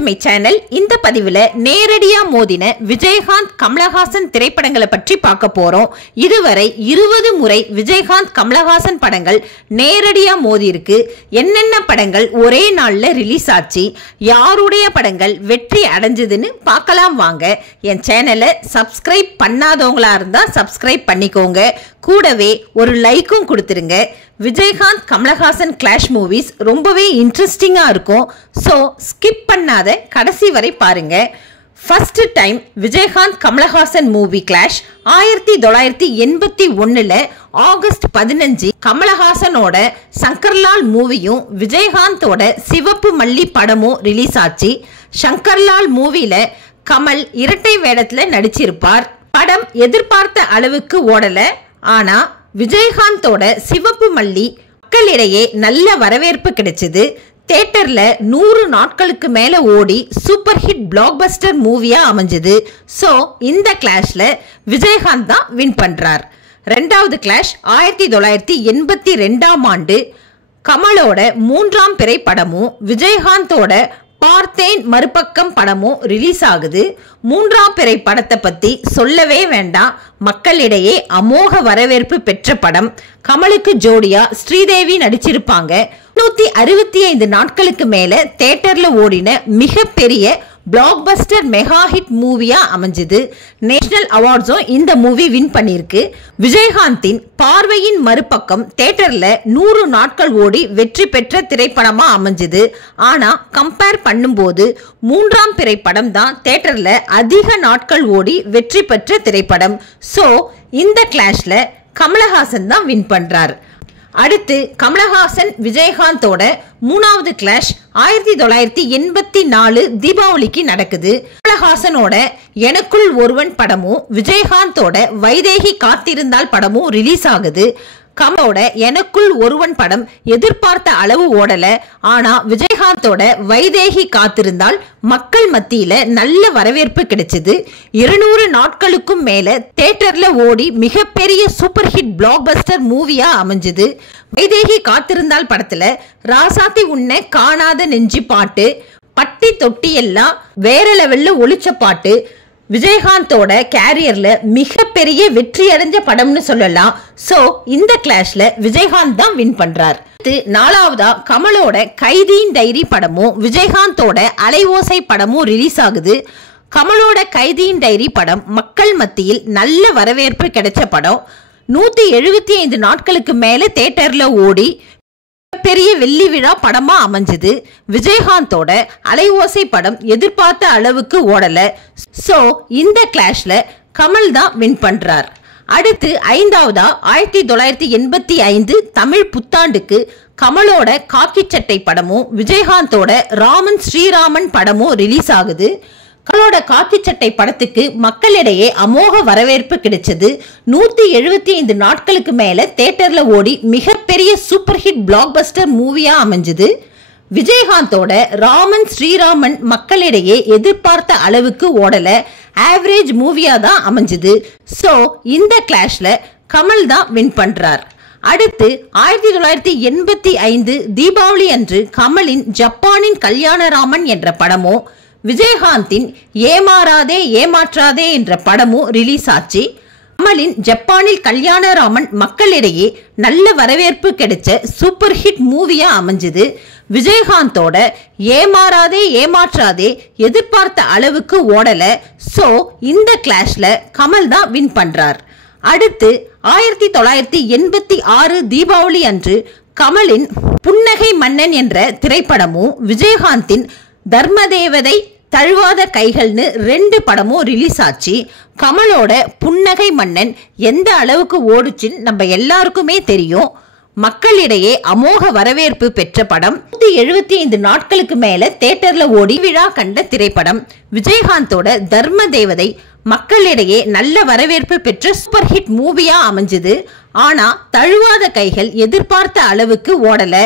To my channel. இந்த பதிவுல நேரடியா மோதின விஜயகாந்த் கமலஹாசன் திரைப்படங்களை பற்றி பார்க்க போறோம். இதுவரை 20 முறை விஜயகாந்த் கமலஹாசன் படங்கள் நேரடியா மோதி இருக்கு. என்னென்ன படங்கள் ஒரே நாள்ல ரிலீஸ் ஆச்சு, யாருடைய படங்கள் வெற்றி அடைஞ்சதுன்னு பார்க்கலாம் வாங்க. என் சேனலை சப்ஸ்கிரைப் பண்ணாதவங்களா இருந்தா சப்ஸ்கிரைப் பண்ணிக்கோங்க. கூடவே ஒரு லைக்கும் கொடுத்துருங்க. விஜயகாந்த் கமலஹாசன் கிளாஷ் மூவிஸ் ரொம்பவே இன்ட்ரெஸ்டிங்கா இருக்கும். ஸோ ஸ்கிப் பண்ணாத கடைசி வரை பாருங்க. First time Vijayakanth Kamal Haasan movie clash 1981 August 15 கமலஹாசனோட சங்கர்லால் மூவியும் விஜயகாந்தோட சிவப்பு மல்லி படமும் ரிலீஸ் ஆச்சு. சங்கர்லால் மூவில கமல் இரட்டை வேடத்துல நடிச்சிருப்பார். படம் எதிர்பார்த்த அளவுக்கு ஓடல. ஆனா விஜயகாந்தோட சிவப்பு மல்லி மக்களிடையே நல்ல வரவேற்பு கிடைச்சது. தியேட்டர்ல 100 நாட்களுக்கு மேல ஓடி சூப்பர் ஹிட் பிளாக்பஸ்டர் மூவியா அமைஞ்சது. சோ இந்த கிளாஷ்ல விஜயகாந்த் தான் வின் பண்றார். ரெண்டாவது கிளாஷ் 1982 ஆண்டு கமலோட 3ஆம் பிறை படமும் விஜயகாந்தோட பார்த்தேன் மறுபக்கம் படமும் ரிலீஸ் ஆகுது. 3ஆம் பிறை படத்தை பத்தி சொல்லவே வேண்டாம். மக்களிடையே அமோக வரவேற்பு பெற்ற படம். கமலுக்கு ஜோடியா ஸ்ரீதேவி நடிச்சிருப்பாங்க. 165 நாட்களுக்கு மேல தியேட்டர்ல ஓடின மிகப்பெரிய பிளாக்பஸ்டர் மெகா ஹிட் மூவியா அமைஞ்சது. நேஷனல் அவார்ட்ஸும் இந்த மூவி வின் பண்ணிருக்கு. விஜயகாந்தின் பார்வையின் மறுபக்கம் தியேட்டர்ல 100 நாட்கள் ஓடி வெற்றி பெற்ற திரைப்படமா அமைஞ்சது. ஆனா கம்பேர் பண்ணும்போது 3ஆம் பிறை படம் தான் தியேட்டர்ல அதிக நாட்கள் ஓடி வெற்றி பெற்ற திரைப்படம். சோ இந்த கிளாஷ்ல கமலஹாசன் தான் வின் பண்றார். அடுத்து கமலஹாசன் விஜயகாந்தோட 3வது கிளாஷ் 1984 தீபாவளிக்கு நடக்குது. கமலஹாசனோட எனக்குள் ஒருவன் படமும் விஜயகாந்தோட வைதேகி காத்திருந்தால் படமும் ரிலீஸ் ஆகுது. கமலோட எனக்குள் ஒருவன் படம் எதிர்பார்த்த அளவு ஓடல. ஆனா விஜயகாந்தோட வைதேகி காத்திருந்தால் மக்கள் மத்தியில நல்ல வரவேற்பு கிடைச்சது. 200 நாட்களுக்கும் மேல தியேட்டர்ல ஓடி மிகப்பெரிய சூப்பர் ஹிட் பிளாக்பஸ்டர் மூவியா அமைஞ்சது. வைதேகி காத்திருந்தால் படத்துல ராசாத்தி உன்னை காணாத நெஞ்சி பாட்டு, பட்டி தொட்டி எல்லாம் வேற லெவல்ல ஒளிச்ச பாட்டு விஜயகாந்தோட கேரியர்ல மிகப்பெரிய வெற்றி அடைஞ்ச படம்னு சொல்லலாம். சோ இந்த கிளாஷ்ல விஜயகாந்த் தான் வின் பண்றார். 4வதா கமலோட கைதியின் டைரி படமும் விஜயகாந்தோட அலைவோசை படமும் ரிலீஸ் ஆகுது. கமலோட கைதியின் டைரி படம் மக்கள் மத்தியில் நல்ல வரவேற்பு கிடைச்ச படம். 175 நாட்களுக்கு மேல தியேட்டர்ல ஓடி பெரிய வெள்ளி விழா படமா அமைஞ்சது. விஜயகாந்தோட அலைவோசை படம் எதிர்பார்த்த அளவுக்கு ஓடல. சோ இந்த கிளாஷ்ல கமல் தான் வின் பண்றார். அடுத்து 5வதா 1985 தமிழ் புத்தாண்டுக்கு கமலோட காக்கி சட்டை படமும் விஜயகாந்தோட ராமன் ஸ்ரீராமன் படமும் ரிலீஸ் ஆகுது. கமலோட காக்கி சட்டை படத்துக்கு மக்களிடையே அமோக வரவேற்பு கிடைச்சது. 175 நாட்களுக்கு மேல தியேட்டர்ல ஓடி மிகப்பெரிய சூப்பர் ஹிட் பிளாக்பஸ்டர் மூவியா அமைஞ்சது. விஜயகாந்தோட ராமன் ஸ்ரீராமன் மக்களிடையே எதிர்பார்த்த அளவுக்கு ஓடல. ஆவரேஜ் மூவியா தான் அமைஞ்சது. சோ இந்த கிளாஷ்ல கமல் தான் வின் பண்றார். அடுத்து 1985 தீபாவளி அன்று கமலின் ஜப்பானின் கல்யாணராமன் என்ற படமும் விஜயகாந்தின் ஏமாறாதே ஏமாற்றாதே என்ற படமும் ரிலீஸ் ஆச்சு. கமலின் ஜப்பானில் கல்யாணராமன் மக்களிடையே நல்ல வரவேற்பு கிடைச்ச சூப்பர் ஹிட் மூவியா அமைஞ்சது. விஜயகாந்தோட ஏமாறாதே ஏமாற்றாதே எதிர்பார்த்த அளவுக்கு ஓடல. சோ இந்த கிளாஷ்ல கமல் தான் வின் பண்றார். அடுத்து 1986 தீபாவளி அன்று கமலின் புன்னகை மன்னன் என்ற திரைப்படமும் விஜயகாந்தின் தர்மதேவதை தழுவாத கைகள்னு 2 படமும் ரிலீஸ் ஆச்சு. கமலோட புன்னகை மன்னன் எந்த அளவுக்கு ஓடுச்சுன்னு நம்ம எல்லாருக்குமே தெரியும். மக்களிடையே அமோக வரவேற்பு பெற்ற படம். 175 நாட்களுக்கு மேல தியேட்டர்ல ஓடி விழா கண்ட திரைப்படம். விஜயகாந்தோட தர்ம தேவதை மக்களிடையே நல்ல வரவேற்பு பெற்ற சூப்பர் ஹிட் மூவியா அமைஞ்சது. ஆனா தழுவாத கைகள் எதிர்பார்த்த அளவுக்கு ஓடல.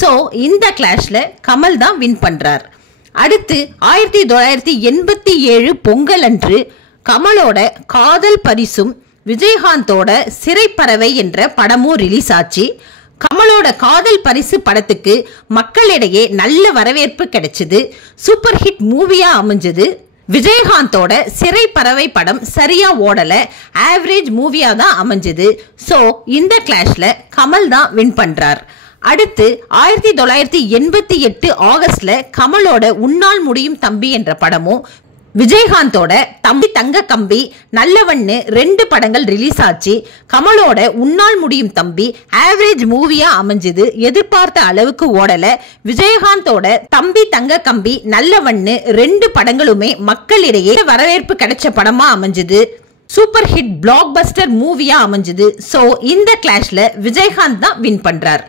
சோ இந்த கிளாஷ்ல கமல் தான் வின் பண்றார். அடுத்து 1987 பொங்கல் அன்று கமலோட காதல் பரிசும் விஜயகாந்தோட சிறைப்பறவை என்ற படமும் ரிலீஸ் ஆச்சு. கமலோட காதல் பரிசு படத்துக்கு மக்களிடையே நல்ல வரவேற்பு கிடைச்சது. சூப்பர் ஹிட் மூவியா அமைஞ்சது. விஜயகாந்தோட சிறை பறவை படம் சரியா ஓடல, ஆவரேஜ் மூவியா தான் அமைஞ்சது. சோ இந்த கிளாஷ்ல கமல் தான் வின் பண்றார். அடுத்து 1988 ஆகஸ்ட்ல கமலோட உன்னால் முடியும் தம்பி என்ற படமும் விஜயகாந்தோட தம்பி தங்க கம்பி நல்லவண்ணு 2 படங்கள் ரிலீஸ் ஆச்சு. கமலோட உன்னால் முடியும் தம்பி ஆவரேஜ் மூவியா அமைஞ்சது, எதிர்பார்த்த அளவுக்கு ஓடல. விஜயகாந்தோட தம்பி தங்க கம்பி நல்லவண்ணு 2 படங்களுமே மக்களிடையே வரவேற்பு கிடைச்ச படமா அமைஞ்சது. சூப்பர் ஹிட் பிளாக் பஸ்டர் மூவியா அமைஞ்சது. சோ இந்த கிளாஷ்ல விஜயகாந்த் தான் வின் பண்றார்.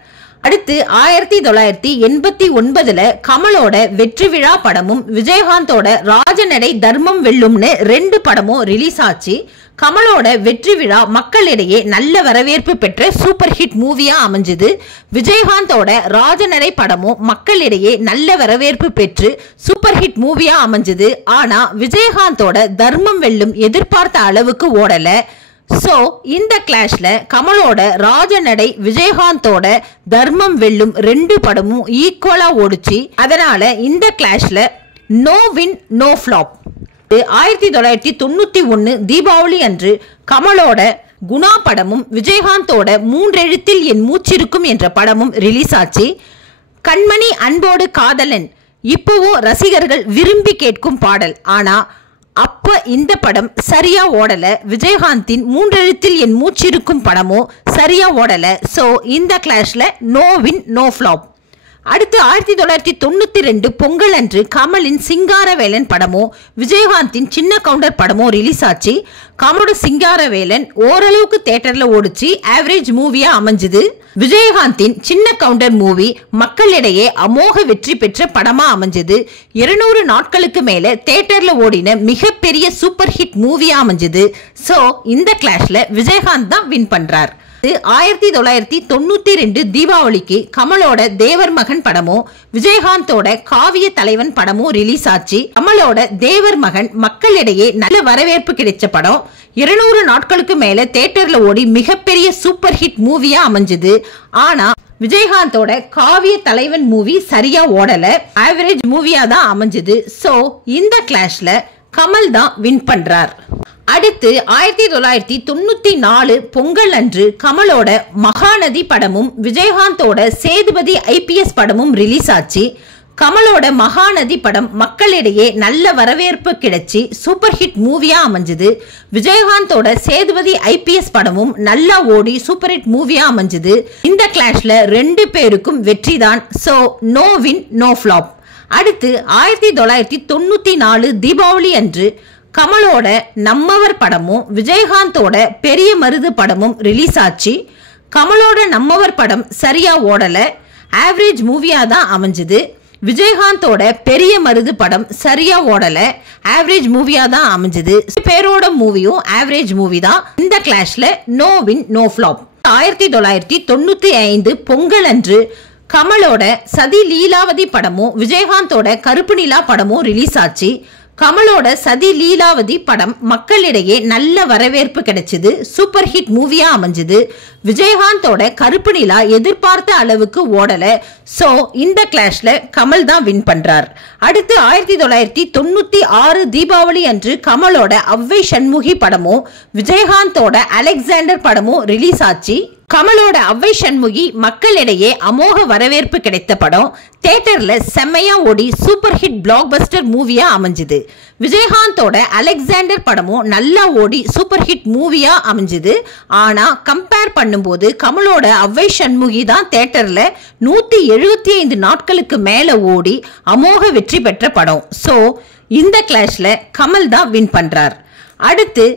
அடுத்து 1989 கமலோட வெற்றி விழா படமும் விஜயகாந்தோட ராஜநடை தர்மம் வெல்லும்னு 2 படமும் ரிலீஸ் ஆச்சு. கமலோட வெற்றி விழா மக்களிடையே நல்ல வரவேற்பு பெற்ற சூப்பர் ஹிட் மூவியா அமைஞ்சது. விஜயகாந்தோட ராஜநடை படமும் மக்களிடையே நல்ல வரவேற்பு பெற்று சூப்பர் ஹிட் மூவியா அமைஞ்சது. ஆனா விஜயகாந்தோட தர்மம் வெல்லும் எதிர்பார்த்த அளவுக்கு ஓடல. சோ இந்த கிளாஷ்ல கமலோட ராஜநடை விஜயகாந்தோட தர்மம் வெல்லும் 2 படமும் ஈக்குவலா ஓடுச்சு. அதனால இந்த கிளாஷ்ல no win no flop. 1991 Deepavali அன்று கமலோட குணா படமும் விஜயகாந்தோட 3 எழுத்தில் என் மூச்சிருக்கும் என்ற படமும் ரிலீஸ் ஆச்சு. கண்மணி அன்போடு காதலன் இப்பவும் ரசிகர்கள் விரும்பி கேட்கும் பாடல். ஆனா அப்ப இந்த படம் சரியா ஓடல. விஜயகாந்தின் 3 எழுத்தில் என் மூச்சிருக்கும் படமும் சரியா ஓடல. சோ இந்த கிளாஷ்ல நோ வின் நோ ஃபிளாப். அடுத்து 1992 பொங்கல் அன்று கமலின் சிங்காரவேலன் படமும் விஜயகாந்தின் சின்ன கவுண்டர் படமும் ரிலீஸ் ஆச்சு. கமலோட சிங்காரவேலன் ஓரளவுக்கு தியேட்டர்ல ஓடிச்சு, ஆவரேஜ் மூவியா அமைஞ்சது. விஜயகாந்தின் சின்ன கவுண்டர் மூவி மக்களிடையே அமோக வெற்றி பெற்ற படமா அமைஞ்சது. 200 நாட்களுக்கு மேல தியேட்டர்ல ஓடின மிகப்பெரிய சூப்பர் ஹிட் மூவியா அமைஞ்சது. சோ இந்த கிளாஷ்ல விஜயகாந்த் தான் வின் பண்றார். 1992 தீபாவளிக்கு கமலோட தேவர் மகன் படமும் விஜயகாந்தோட காவிய தலைவன் படமும் ரிலீஸ் ஆச்சு. கமலோட தேவர் மகன் மக்களிடையே நல்ல வரவேற்பு கிடைச்ச படம். 200 நாட்களுக்கு மேல தியேட்டர்ல ஓடி மிகப்பெரிய சூப்பர் ஹிட் மூவியா அமைஞ்சது. ஆனா விஜயகாந்தோட காவிய தலைவன் மூவி சரியா ஓடல, ஆவரேஜ் மூவியா தான் அமைஞ்சது. சோ இந்த கிளாஷ்ல கமல் தான் வின் பண்றார். அடுத்து 1994 பொங்கல் அன்று கமலோட மகாநதி படமும் விஜயகாந்தோட சேதுபதி ஐபிஎஸ் படமும் ரிலீஸ் ஆச்சு. கமலோட மகாநதி படம் மக்களிடையே நல்ல வரவேற்பு கிடைச்சி சூப்பர் ஹிட் மூவியா அமைஞ்சது. விஜயகாந்தோட சேதுபதி ஐபிஎஸ் படமும் நல்லா ஓடி சூப்பர் ஹிட் மூவியா அமைஞ்சது. இந்த கிளாஷ்ல 2 பேருக்கும் வெற்றி தான். So no win no flop. அடுத்து 1994 தீபாவளி அன்று கமலோட நம்மவர் படமும் விஜயகாந்தோட பெரிய மருது படமும் ரிலீஸ் ஆச்சு. கமலோட நம்மவர் படம் சரியா ஓடல, ஆவரேஜ் மூவியா தான் அமைஞ்சது. விஜயகாந்தோட பெரிய மருது படம் சரியா ஓடல, ஆவரேஜ் மூவியா தான் அமைஞ்சது. பேரோட மூவியும் ஆவரேஜ் மூவி தான். இந்த கிளாஷ்ல no win no flop. 1995 Pongal அன்று கமலோட சதி லீலாவதி படமும் விஜயகாந்தோட கருப்பு நிலா படமும் ரிலீஸ் ஆச்சு. கமலோட சதி லீலாவதி படம் மக்களிடையே நல்ல வரவேற்பு கிடைச்சது, சூப்பர் ஹிட் மூவியா அமைஞ்சது. விஜயகாந்தோட கருப்பு நிலா எதிர்பார்த்த அளவுக்கு ஓடல. சோ இந்த கிளாஷ்ல கமல் தான் வின் பண்றார். அடுத்து 1996 தீபாவளி அன்று கமலோட அவ்வை சண்முகி படமும் விஜயகாந்தோட அலெக்சாண்டர் படமும் ரிலீஸ் ஆச்சு. கமலோட அவ்வை சண்முகி மக்களிடையே அமோக வரவேற்பு கிடைத்த படம். தியேட்டர்ல செம்மையா ஓடி சூப்பர் ஹிட் பிளாக் பஸ்டர் மூவியா அமைஞ்சது. விஜயகாந்தோட அலெக்சாண்டர் படமும் நல்லா ஓடி சூப்பர் ஹிட் மூவியா அமைஞ்சது. ஆனா கம்பேர் பண்ணும்போது கமலோட அவ்வை சண்முகி தான் தியேட்டர்ல 175 நாட்களுக்கு மேல ஓடி அமோக வெற்றி பெற்ற படம். சோ இந்த கிளாஷ்ல கமல் தான் வின் பண்றார். அடுத்து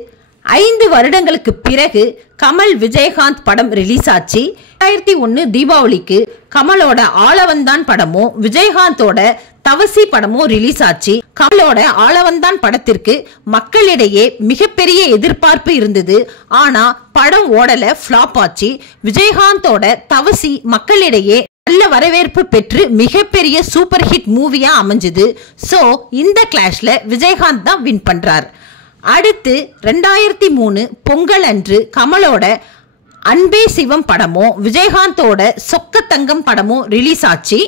5 வருடங்களுக்கு பிறகு கமல் விஜயகாந்த் படம் ரிலீஸ் ஆச்சு. 2001 தீபாவளிக்கு கமலோட ஆளவந்தான் படமும் விஜயகாந்தோட தவசி படமும் ரிலீஸ் ஆச்சு. கமலோட ஆளவந்தான் படத்திற்கு மக்களிடையே மிகப்பெரிய எதிர்பார்ப்பு இருந்தது. ஆனா படம் ஓடல, ஃபிளாப் ஆச்சு. விஜயகாந்தோட தவசி மக்களிடையே நல்ல வரவேற்பு பெற்று மிகப்பெரிய சூப்பர் ஹிட் மூவியா அமைஞ்சது. சோ இந்த கிளாஷ்ல விஜயகாந்த் தான் வின் பண்றார். அடுத்து 2003 பொங்கல் அன்று கமலோட அன்பே சிவம் படமும் விஜயகாந்தோட சொக்க தங்கம் படமும் ரிலீஸ் ஆச்சு.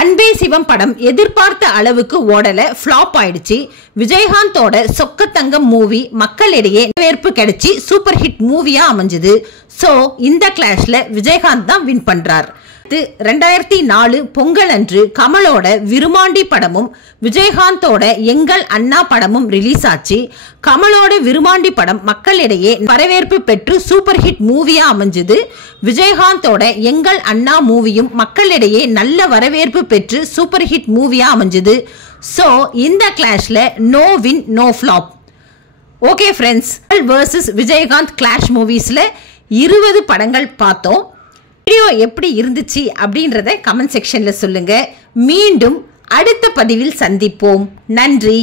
அன்பே சிவம் படம் எதிர்பார்த்த அளவுக்கு ஓடல, ஃப்ளாப் ஆயிடுச்சு. விஜயகாந்தோட சொக்க தங்கம் மூவி மக்களிடையே வரவேற்பு கிடைச்சி சூப்பர் ஹிட் மூவியா அமைஞ்சது. சோ இந்த கிளாஷ்ல விஜயகாந்த் தான் வின் பண்றார். 2004 பொங்கல் அன்று கமலோட விருமாண்டி படமும் விஜயகாந்தோட எங்கள் அண்ணா படமும் ரிலீஸ் ஆச்சு. கமலோட விருமாண்டி படம் மக்களிடையே வரவேற்பு பெற்று சூப்பர் ஹிட் மூவியா அமைஞ்சது. விஜயகாந்தோட எங்கள் அண்ணா மூவியும் மக்களிடையே நல்ல வரவேற்பு பெற்று சூப்பர் ஹிட் மூவியா அமைஞ்சது. சோ இந்த கிளாஷ்ல no win no flop. Okay friends, versus Vijayakanth clash மூவிஸ்ல 20 படங்கள் பார்த்தோம். வீடியோ எப்படி இருந்துச்சு அப்படின்றத கமெண்ட் செக்ஷன்ல சொல்லுங்க. மீண்டும் அடுத்த பதிவில் சந்திப்போம். நன்றி.